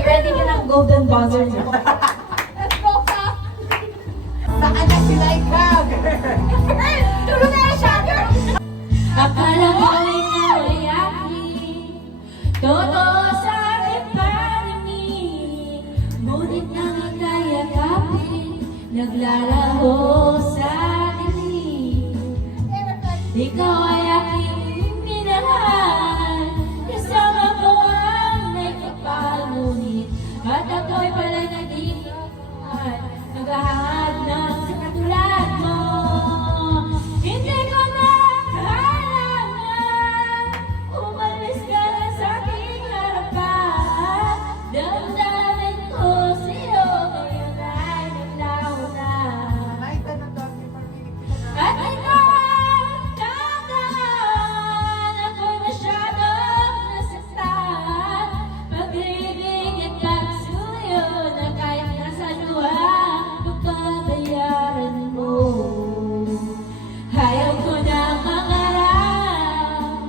Ready nyo ng golden buzzer nyo. Let's go, Kap! Saan na si Laika? Girl! Tulo na yan siya, girl! Akala ko ikaw ay aking totoo sa aking paningin. Ngunit nang ika'y yakapin, naglalaho sa dilim. Ikaw ay aking minahal, kasama ko ang nagpapangunit. At ako'y pala naghahangad ng sa katulad mo. Hindi ko na kahalangan, umalis ka na sa aking harapan. Damdamin ko sa'yo, ngayon ay naglaho na. At ikaw ang tandaan, ako'y masyadong nasaktan. Pag-ibig at pagsuyo na kahit nasa luha, pagbabayaran mo. Ayaw ko na mangarap,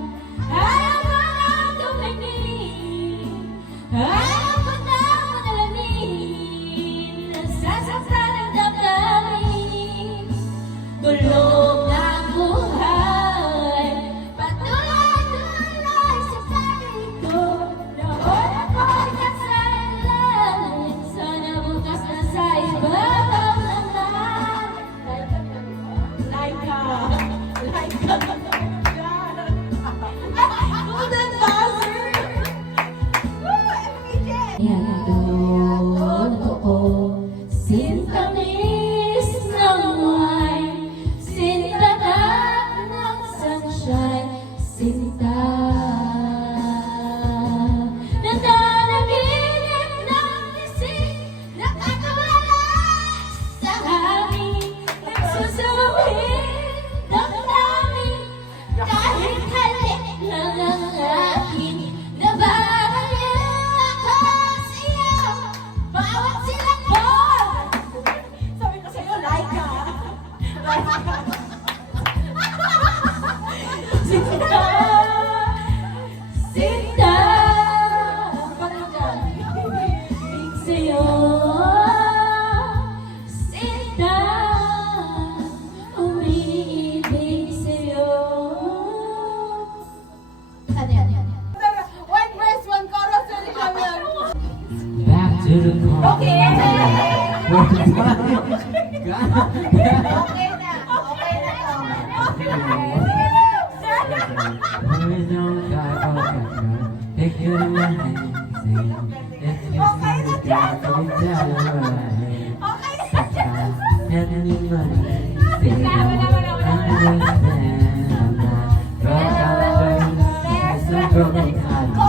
ayaw ko na tumingin, ayaw ko na manalamin, nasasaktan ang damdamin. Bulong ng buhay, patuloy-tuloy sa sarili ko. Noon ako'y nasa ilalim, sana bukas na sa ibabaw naman. Laika! Laika! Golden buzzer! Yan totoo, sintamis ng wine, sintagat ng sunshine, sinta. Nananaginip ng isip, nakakawala sa hangin, nagsusuhin damdamin, kahit halik lang ang akin. Nabahaya ako sa'yo, bawat silabon. Sabi ko sa'yo, Laika! Laika! Sinta, sinta, ibig sa'yo. Sinta, umiibig sa'yo. Ano yan? One verse, one chorus, ulit lang yan. Back to the car. Okay! Okay. Okay na! Okay na to! Take you to my hand, if you see the guy, come tell her anybody, say no, understand, I'm not broken, it's a broken heart. I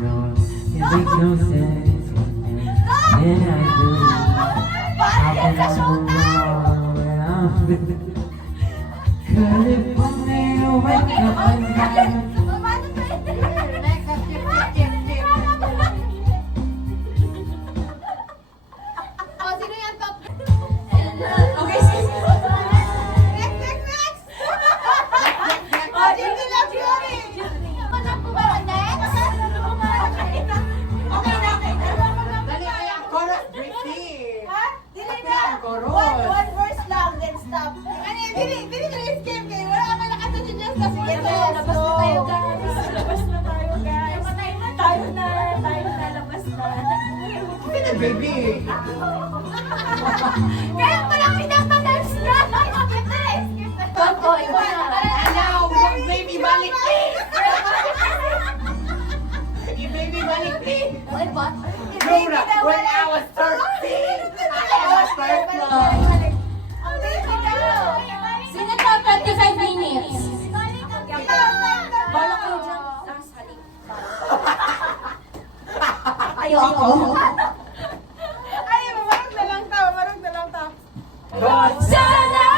know it makes no sense, and I do. How can I move on when I'm with you? Could it put me to wake up and down? Oh, sino yan top? Okay, sige. Next! Oh, hindi lang Fury! Manang kumara next? Okay na. Dali kaya, chorus, baby. Kaya pala pinapanags na! Skip na! Toto, iba na. Alaw, yung baby balik please. Yung baby balik please. Ay, ba? Nora, when I was 13, I was first love. Ang baby daw! Sino to? 25 minutes. Bala kayo dyan. Nasa halip. Ayoko. Ay, marag na lang to, marag na lang to. God, Sana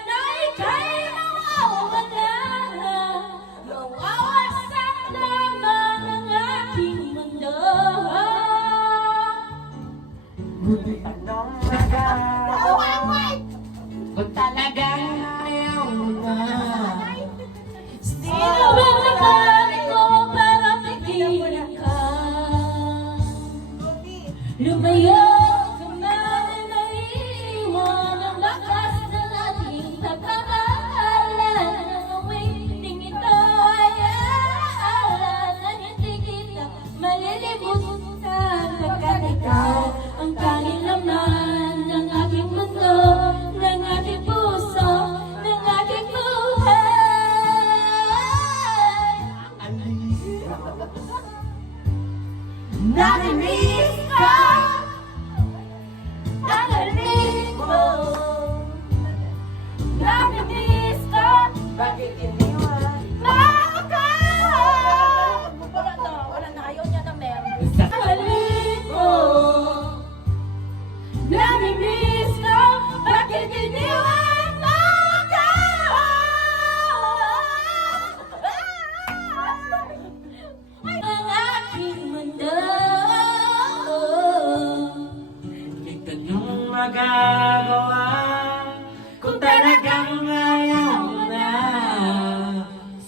na ika'y nawawala. Nawawasak naman ang aking mundo. anong magagawa kung talagang ayaw mo na? Sino ba naman ko para pigilan ka? Lumayo ka man na naiiwan ang lakas ng ating pagmamahalan. Ang waiting ito ay alaala na hindi kita malilimutan. Pagkat ikaw ang tanging laman ng aking mundo, ng aking puso, ng aking buhay. Nami-miss ka! Nanalig mo. Nami-miss ka. Bakit iniwan? Wala na. Wala na. Ayaw niya na meron. Nanalig mo. Nami-miss ka. Bakit iniwan mo ako? Ang aking mundo. Hindi ka nung magagawa kung talagang ayaw mo na.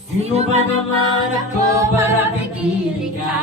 Sino ba naman ako para pigilin ka?